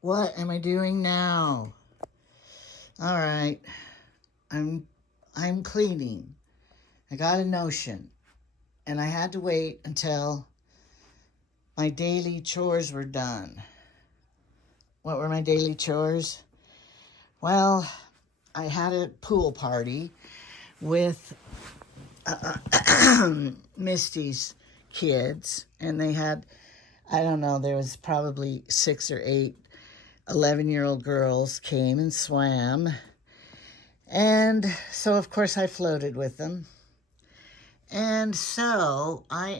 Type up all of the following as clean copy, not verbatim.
What am I doing now? All right. I'm cleaning. I got a notion, and I had to wait until my daily chores were done. What were my daily chores? Well, I had a pool party with Misty's kids, and they had, I don't know, there was probably 6 or 8 11-year-old girls came and swam. And so, of course, I floated with them. And so I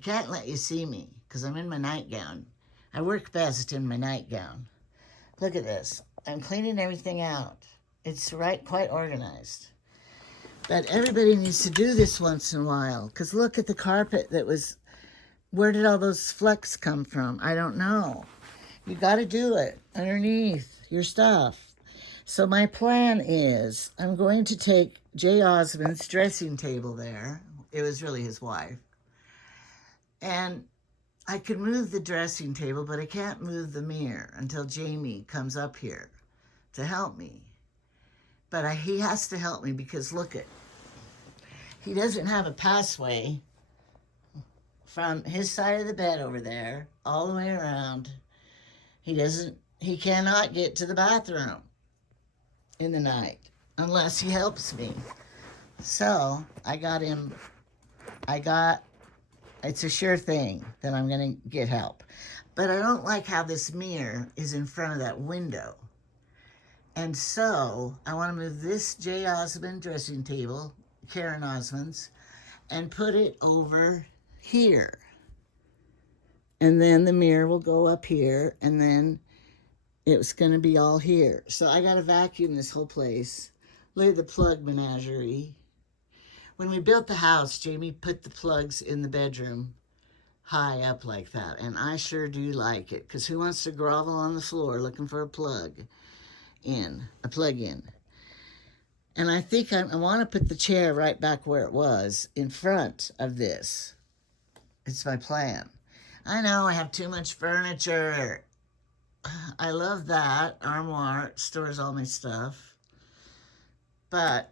can't let you see me because I'm in my nightgown. I work best in my nightgown. Look at this. I'm cleaning everything out. It's quite organized. But everybody needs to do this once in a while because look at the carpet where did all those flecks come from? I don't know. You got to do it underneath your stuff. So my plan is I'm going to take Jay Osmond's dressing table there. It was really his wife. And I could move the dressing table, but I can't move the mirror until Jamie comes up here to help me. But he has to help me because look he doesn't have a passway from his side of the bed over there all the way around. He cannot get to the bathroom in the night unless he helps me. So it's a sure thing that I'm going to get help. But I don't like how this mirror is in front of that window. And so I want to move this J. Osmond dressing table, Karen Osmond's, and put it over here. And then the mirror will go up here, and then it's going to be all here. So I got to vacuum this whole place. Look at the plug menagerie. When we built the house, Jamie put the plugs in the bedroom high up like that. And I sure do like it, because who wants to grovel on the floor looking for a plug-in? And I think I want to put the chair right back where it was, in front of this. It's my plan. I know I have too much furniture. I love that. Armoire stores all my stuff. And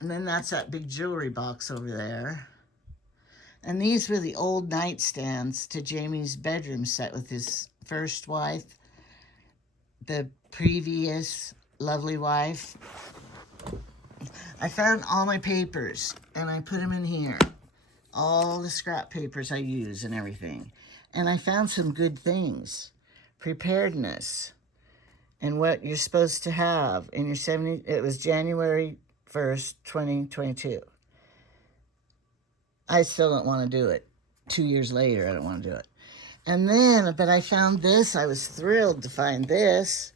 then that's that big jewelry box over there. And these were the old nightstands to Jamie's bedroom set with his first wife, the previous lovely wife. I found all my papers and I put them in here. All the scrap papers I use and everything. And I found some good things. Preparedness and what you're supposed to have in your 70. It was January 1st, 2022. I still don't want to do it. 2 years later, I don't want to do it. And then, but I found this. I was thrilled to find this.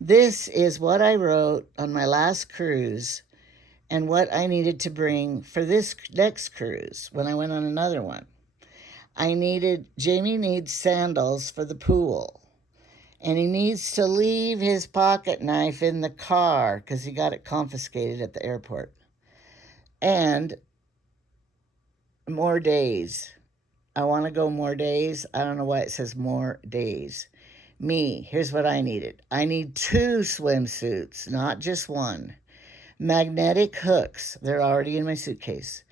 This is what I wrote on my last cruise and what I needed to bring for this next cruise when I went on another one. Jamie needs sandals for the pool. And he needs to leave his pocket knife in the car because he got it confiscated at the airport. And more days. I want to go more days. I don't know why it says more days. Here's what I needed. I need 2 swimsuits, not just one. Magnetic hooks. They're already in my suitcase.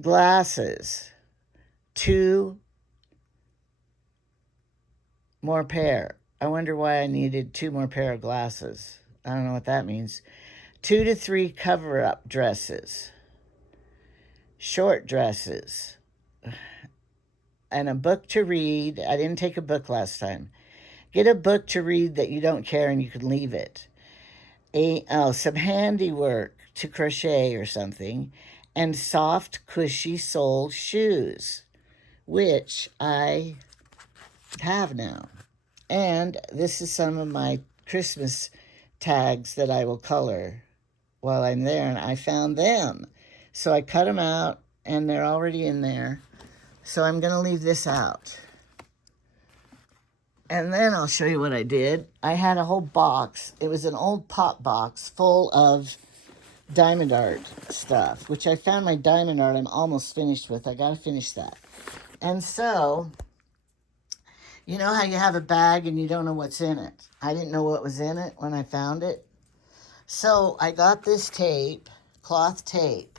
Glasses. 2 more pair. I wonder why I needed 2 more pair of glasses. I don't know what that means. 2 to 3 cover-up dresses. Short dresses. And a book to read. I didn't take a book last time. Get a book to read that you don't care and you can leave it. Some handiwork to crochet or something. And soft, cushy sole shoes, which I have now. And this is some of my Christmas tags that I will color while I'm there. And I found them. So I cut them out and they're already in there. So I'm going to leave this out. And then I'll show you what I did. I had a whole box. It was an old pop box full of diamond art stuff, which I found my diamond art I'm almost finished with. I got to finish that. And so You know how you have a bag and you don't know what's in it? I didn't know what was in it when I found it. So I got this tape, cloth tape,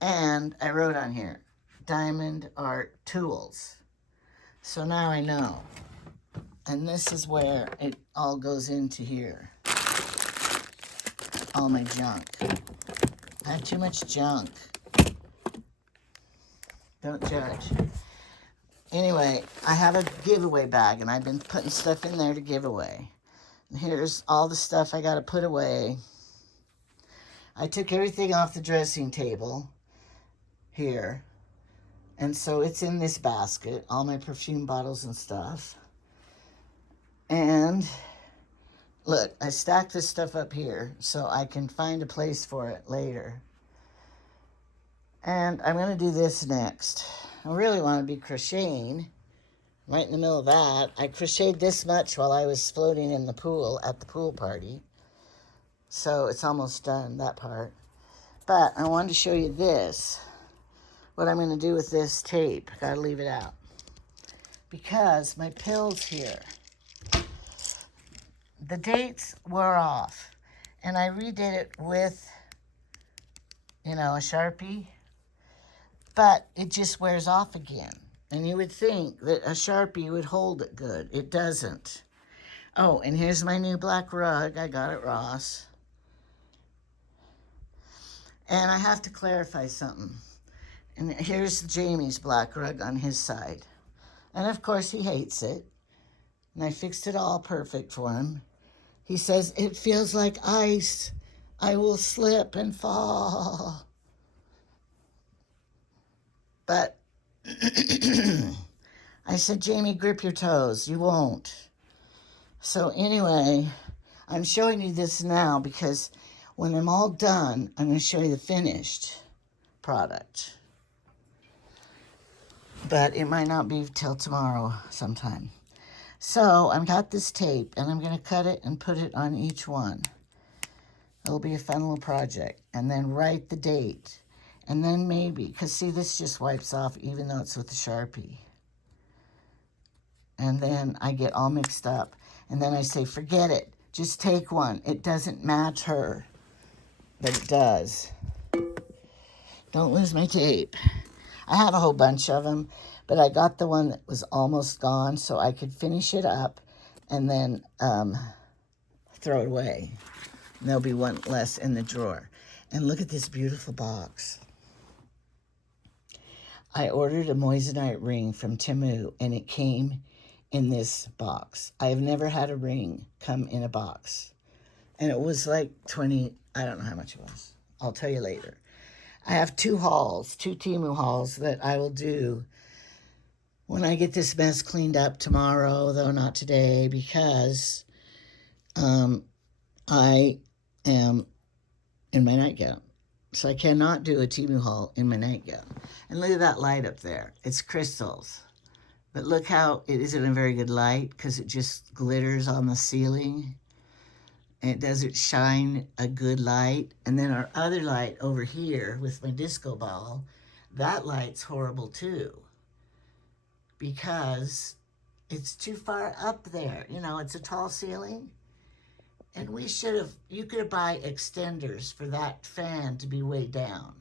and I wrote on here, Diamond Art Tools. So now I know. And this is where it all goes into here. All my junk. I have too much junk. Don't judge. Anyway, I have a giveaway bag, and I've been putting stuff in there to give away. And here's all the stuff I got to put away. I took everything off the dressing table here, and so it's in this basket, all my perfume bottles and stuff. And look, I stacked this stuff up here so I can find a place for it later. And I'm going to do this next. I really want to be crocheting right in the middle of that. I crocheted this much while I was floating in the pool at the pool party. So it's almost done, that part. But I wanted to show you this. What I'm going to do with this tape. Got to leave it out. Because my pills here, the dates wore off. And I redid it with, a Sharpie. But it just wears off again. And you would think that a Sharpie would hold it good. It doesn't. Oh, and here's my new black rug. I got at Ross. And I have to clarify something. And here's Jamie's black rug on his side. And of course he hates it. And I fixed it all perfect for him. He says, it feels like ice. I will slip and fall. But I said, Jamie, grip your toes. You won't. So anyway, I'm showing you this now because when I'm all done, I'm going to show you the finished product. But it might not be till tomorrow sometime. So I've got this tape, and I'm going to cut it and put it on each one. It'll be a fun little project. And then write the date. And then maybe, because see, this just wipes off even though it's with the Sharpie. And then I get all mixed up. And then I say, forget it. Just take one. It doesn't match her. But it does. Don't lose my tape. I have a whole bunch of them. But I got the one that was almost gone so I could finish it up and then throw it away. And there'll be one less in the drawer. And look at this beautiful box. I ordered a moissanite ring from Temu, and it came in this box. I have never had a ring come in a box. And it was like 20, I don't know how much it was. I'll tell you later. I have two Temu hauls that I will do when I get this mess cleaned up tomorrow, though not today, because I am in my nightgown. So I cannot do a Temu haul in my nightgown. And look at that light up there. It's crystals. But look how it isn't a very good light because it just glitters on the ceiling. And it doesn't shine a good light. And then our other light over here with my disco ball, that light's horrible too. Because it's too far up there. It's a tall ceiling. And you could buy extenders for that fan to be way down.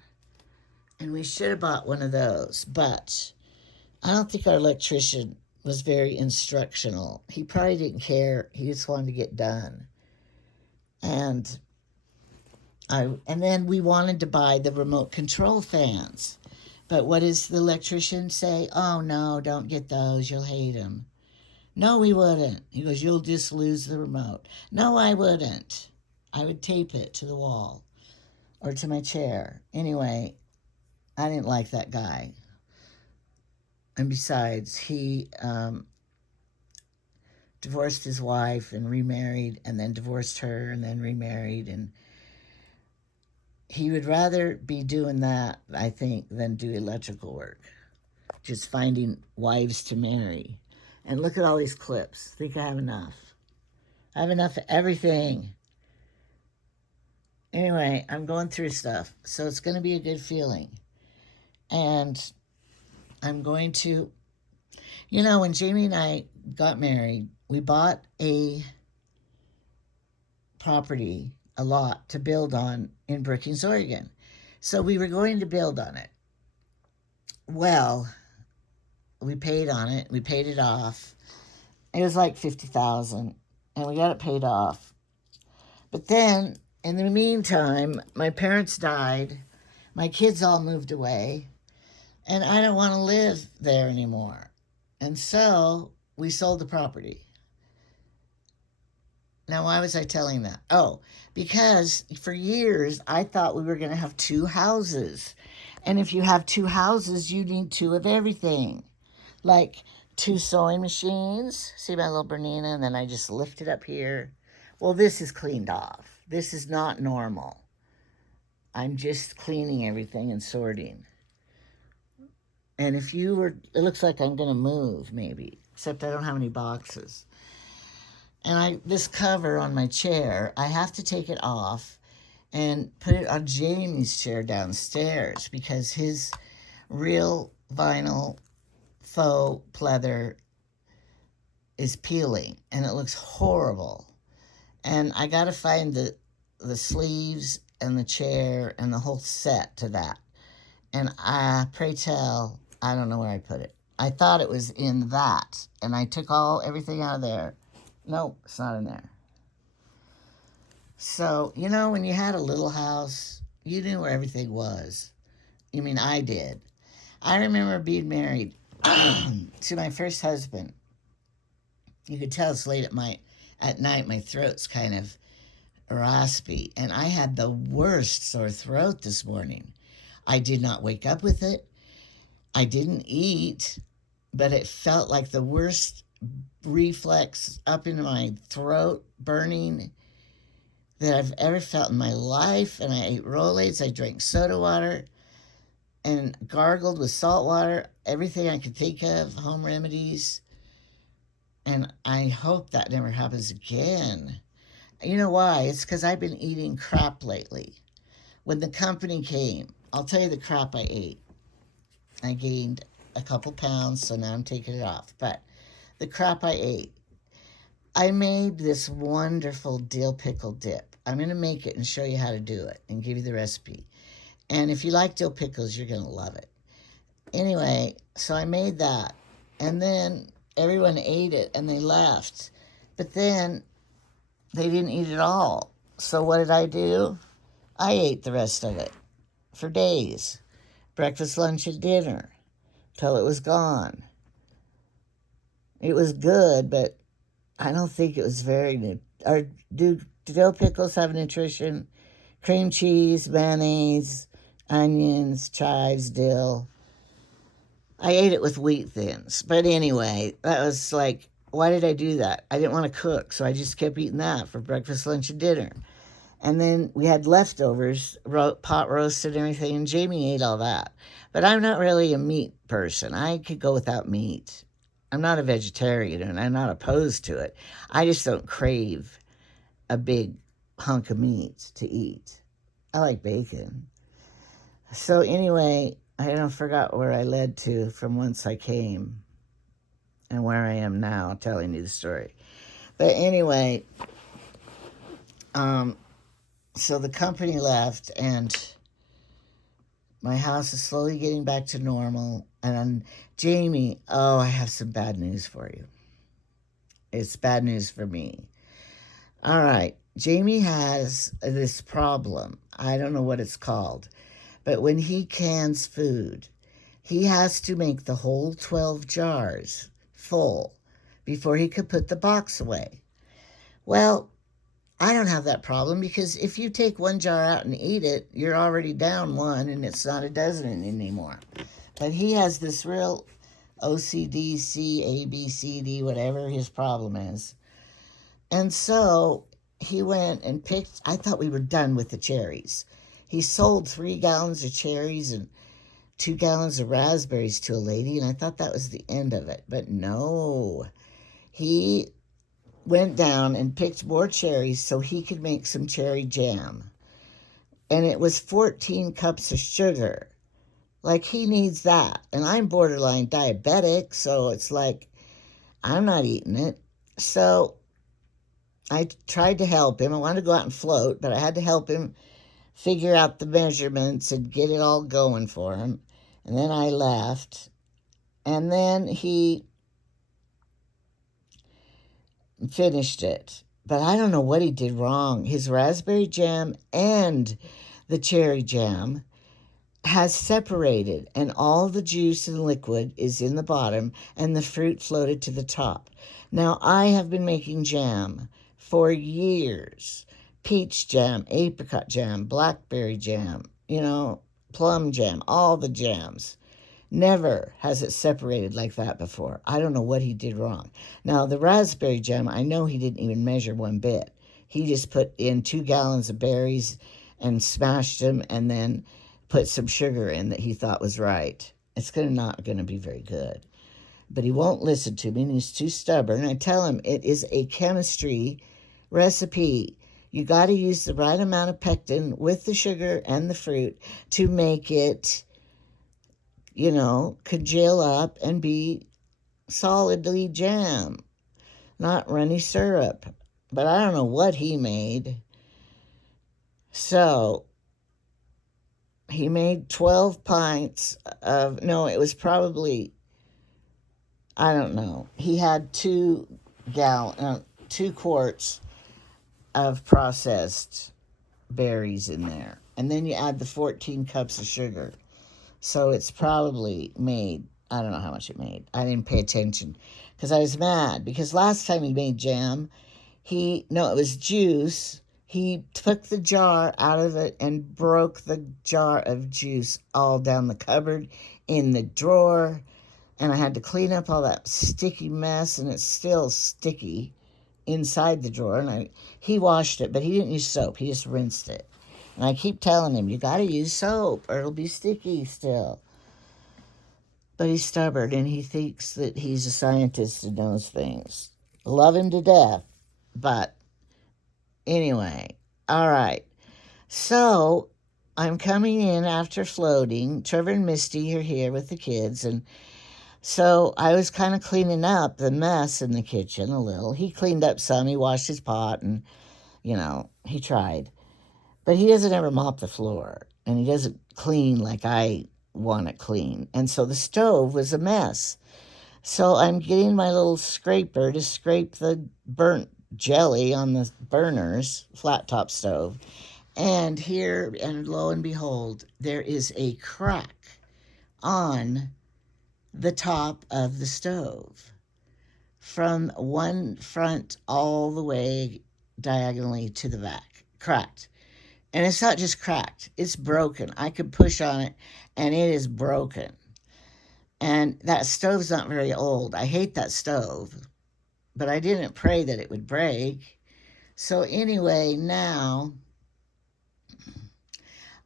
And we should have bought one of those. But I don't think our electrician was very instructional. He probably didn't care. He just wanted to get done. And then we wanted to buy the remote control fans. But what does the electrician say? Oh, no, don't get those. You'll hate them. No, we wouldn't. He goes, you'll just lose the remote. No, I wouldn't. I would tape it to the wall or to my chair. Anyway, I didn't like that guy. And besides, he divorced his wife and remarried and then divorced her and then remarried. And he would rather be doing that, I think, than do electrical work. Just finding wives to marry. And look at all these clips. I think I have enough. I have enough of everything. Anyway, I'm going through stuff. So it's going to be a good feeling. And I'm going to You know, when Jamie and I got married, we bought a property, a lot to build on in Brookings, Oregon. So we were going to build on it. Well, we paid on it. We paid it off. It was like 50,000, and we got it paid off. But then, in the meantime, my parents died. My kids all moved away, and I don't want to live there anymore. And so we sold the property. Now, why was I telling that? Oh, because for years I thought we were going to have two houses. And if you have two houses, you need two of everything. Like two sewing machines. See my little Bernina? And then I just lift it up here. Well, this is cleaned off. This is not normal. I'm just cleaning everything and sorting. And if you were, it looks like I'm going to move maybe, except I don't have any boxes. And this cover on my chair, I have to take it off and put it on Jamie's chair downstairs because his real vinyl faux pleather is peeling and it looks horrible. And I got to find the sleeves and the chair and the whole set to that. And pray tell, I don't know where I put it. I thought it was in that, and I took everything out of there. Nope, it's not in there. So, you know, when you had a little house, you knew where everything was. I mean, I did. I remember being married to my first husband. You could tell it's late at night. My throat's kind of raspy, and I had the worst sore throat this morning. I did not wake up with it. I didn't eat, but it felt like the worst reflex up into my throat, burning, that I've ever felt in my life. And I ate Rolaids, I drank soda water, and gargled with salt water, everything I could think of, home remedies. And I hope that never happens again. You know why? It's because I've been eating crap lately. When the company came, I'll tell you the crap I ate. I gained a couple pounds, so now I'm taking it off. But the crap I ate. I made this wonderful dill pickle dip. I'm going to make it and show you how to do it and give you the recipe. And if you like dill pickles, you're going to love it. Anyway, so I made that. And then everyone ate it and they left. But then they didn't eat it all. So what did I do? I ate the rest of it for days. Breakfast, lunch, and dinner till it was gone. It was good, but I don't think it was very new. Do dill pickles have nutrition? Cream cheese, mayonnaise, onions, chives, dill. I ate it with wheat thins. But anyway, that was like, why did I do that? I didn't want to cook, so I just kept eating that for breakfast, lunch, and dinner. And then we had leftovers, pot roasted and everything, and Jamie ate all that. But I'm not really a meat person. I could go without meat. I'm not a vegetarian, and I'm not opposed to it. I just don't crave a big hunk of meat to eat. I like bacon. So anyway, I forgot where I led to from whence I came and where I am now telling you the story. But anyway, so the company left, and my house is slowly getting back to normal. And Jamie, I have some bad news for you. It's bad news for me. All right. Jamie has this problem. I don't know what it's called. But when he cans food, he has to make the whole 12 jars full before he could put the box away. Well, I don't have that problem because if you take one jar out and eat it, you're already down one and it's not a dozen anymore. But he has this real OCD, C, A, B, C, D, whatever his problem is. And so he went and picked, I thought we were done with the cherries. He sold 3 gallons of cherries and 2 gallons of raspberries to a lady, and I thought that was the end of it. But no, he went down and picked more cherries so he could make some cherry jam. And it was 14 cups of sugar Like, he needs that. And I'm borderline diabetic, so it's like, I'm not eating it. So I tried to help him. I wanted to go out and float, but I had to help him figure out the measurements and get it all going for him. And then I left. And then he finished it. But I don't know what he did wrong. His raspberry jam and the cherry jam has separated, and all the juice and liquid is in the bottom, and the fruit floated to the top. Now, I have been making jam for years. Peach jam, apricot jam, blackberry jam, plum jam, all the jams. Never has it separated like that before. I don't know what he did wrong. Now, the raspberry jam, I know he didn't even measure one bit. He just put in 2 gallons of berries and smashed them and then put some sugar in that he thought was right. It's not going to be very good. But he won't listen to me, and he's too stubborn. I tell him it is a chemistry recipe. You got to use the right amount of pectin with the sugar and the fruit to make it congeal up and be solidly jam, not runny syrup. But I don't know what he made. So he made 12 pints of, no, it was probably, I don't know. He had 2 quarts of processed berries in there. And then you add the 14 cups of sugar. So it's probably made, I don't know how much it made. I didn't pay attention because I was mad. Because last time he made jam, it was juice. He took the jar out of it and broke the jar of juice all down the cupboard, in the drawer. And I had to clean up all that sticky mess, and it's still sticky inside the drawer. And he washed it, but he didn't use soap. He just rinsed it. And I keep telling him, you got to use soap or it'll be sticky still. But he's stubborn, and he thinks that he's a scientist and knows things. Love him to death. But anyway, all right. So I'm coming in after floating. Trevor and Misty are here with the kids. And so I was kind of cleaning up the mess in the kitchen a little. He cleaned up some. He washed his pot and, he tried. But he doesn't ever mop the floor, and he doesn't clean like I want it clean. And so the stove was a mess. So I'm getting my little scraper to scrape the burnt jelly on the burners, flat top stove. And here, and lo and behold, there is a crack on the top of the stove from one front all the way diagonally to the back, cracked. And it's not just cracked, it's broken. I could push on it, and it is broken. And that stove's not very old. I hate that stove, but I didn't pray that it would break. So anyway, now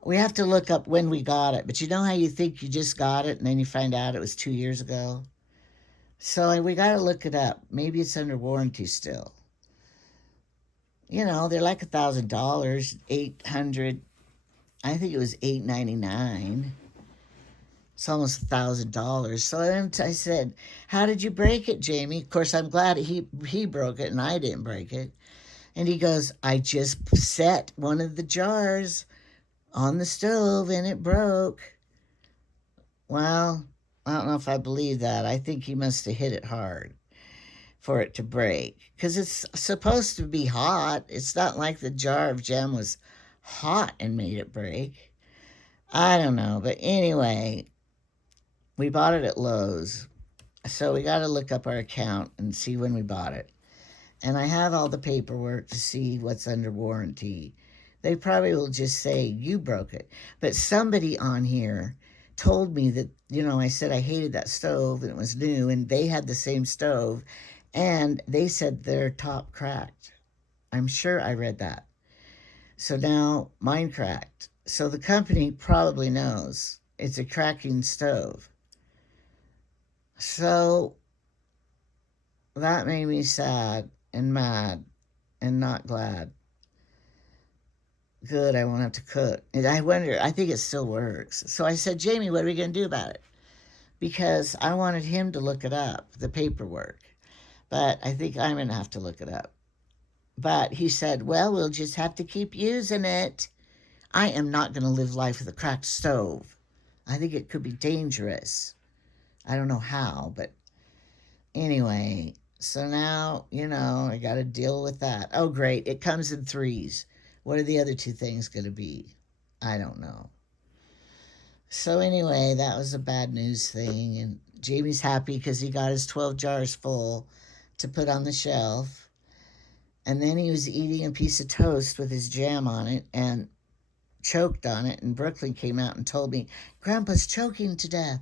we have to look up when we got it. But you know how you think you just got it, and then you find out it was 2 years ago? So we got to look it up. Maybe it's under warranty still. They're like $1,000, 800. I think it was $8.99. It's almost $1,000. So then I said, "How did you break it, Jamie?" Of course, I'm glad he broke it and I didn't break it. And he goes, "I just set one of the jars on the stove and it broke." Well, I don't know if I believe that. I think he must have hit it hard for it to break, because it's supposed to be hot. It's not like the jar of jam was hot and made it break. I don't know, but anyway, we bought it at Lowe's, so we got to look up our account and see when we bought it. And I have all the paperwork to see what's under warranty. They probably will just say, you broke it. But somebody on here told me that, I said I hated that stove and it was new, and they had the same stove, and they said their top cracked. I'm sure I read that. So now mine cracked. So the company probably knows it's a cracking stove. So that made me sad and mad and not glad. Good, I won't have to cook. And I think it still works. So I said, Jamie, what are we going to do about it? Because I wanted him to look it up, the paperwork. But I think I'm going to have to look it up. But he said, well, we'll just have to keep using it. I am not going to live life with a cracked stove. I think it could be dangerous. I don't know how, but anyway. So now, I got to deal with that. Oh, great. It comes in threes. What are the other two things going to be? I don't know. So anyway, that was a bad news thing. And Jamie's happy because he got his 12 jars full to put on the shelf. And then he was eating a piece of toast with his jam on it and choked on it. And Brooklyn came out and told me, Grandpa's choking to death.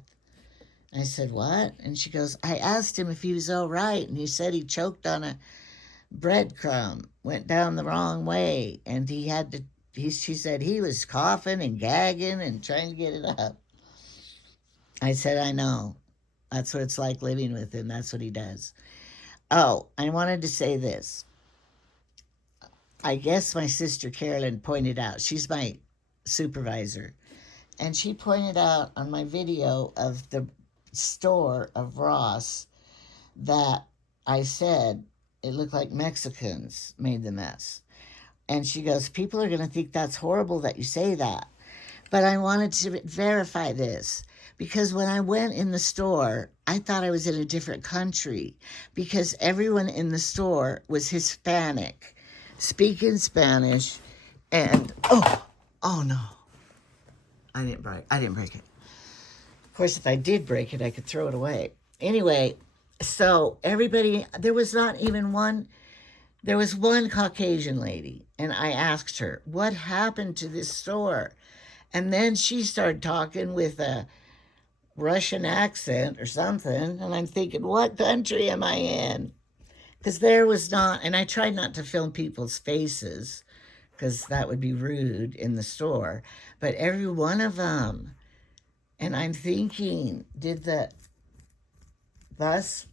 I said, what? And she goes, I asked him if he was all right. And he said he choked on a breadcrumb, went down the wrong way. And she said he was coughing and gagging and trying to get it up. I said, I know. That's what it's like living with him. That's what he does. Oh, I wanted to say this. I guess my sister Carolyn pointed out, she's my supervisor, and she pointed out on my video of the store of Ross that I said it looked like Mexicans made the mess. And she goes, people are going to think that's horrible that you say that. But I wanted to verify this because when I went in the store, I thought I was in a different country because everyone in the store was Hispanic, speaking Spanish, and oh no, I didn't break it. Of course, if I did break it, I could throw it away. Anyway, so everybody, there was one Caucasian lady, and I asked her, what happened to this store? And then she started talking with a Russian accent or something, and I'm thinking, what country am I in? Because there was not, and I tried not to film people's faces, because that would be rude in the store, but every one of them. And I'm thinking, did the bus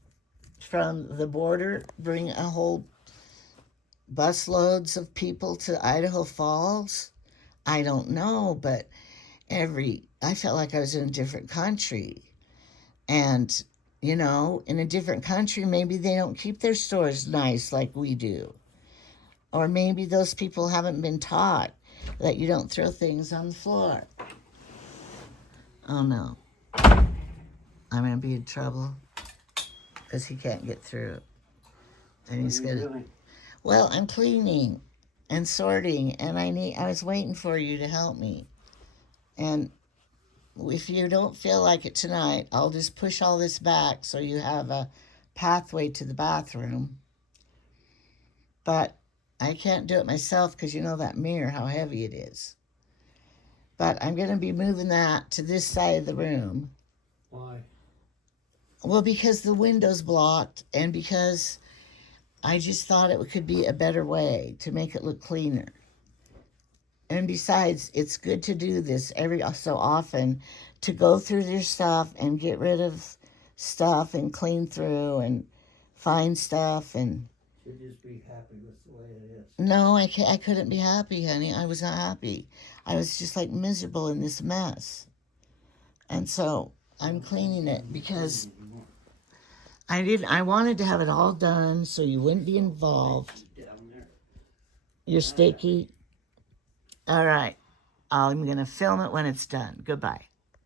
from the border bring a whole busloads of people to Idaho Falls? I don't know, but I felt like I was in a different country. And, in a different country, maybe they don't keep their stores nice like we do. Or maybe those people haven't been taught that you don't throw things on the floor. Oh no. I'm going to be in trouble because he can't get through. And he's going to... Well, I'm cleaning and sorting, and I was waiting for you to help me. And if you don't feel like it tonight, I'll just push all this back so you have a pathway to the bathroom. But I can't do it myself because you know that mirror, how heavy it is. But I'm going to be moving that to this side of the room. Why? Well, because the window's blocked and because I just thought it could be a better way to make it look cleaner. And besides, it's good to do this every so often, to go through your stuff and get rid of stuff and clean through and find stuff. And should just be happy with the way it is. No, I couldn't be happy, honey. I was not happy. I was just like miserable in this mess. And so I'm cleaning it because I wanted to have it all done so you wouldn't be involved. You're sticky. All right. I'm going to film it when it's done. Goodbye.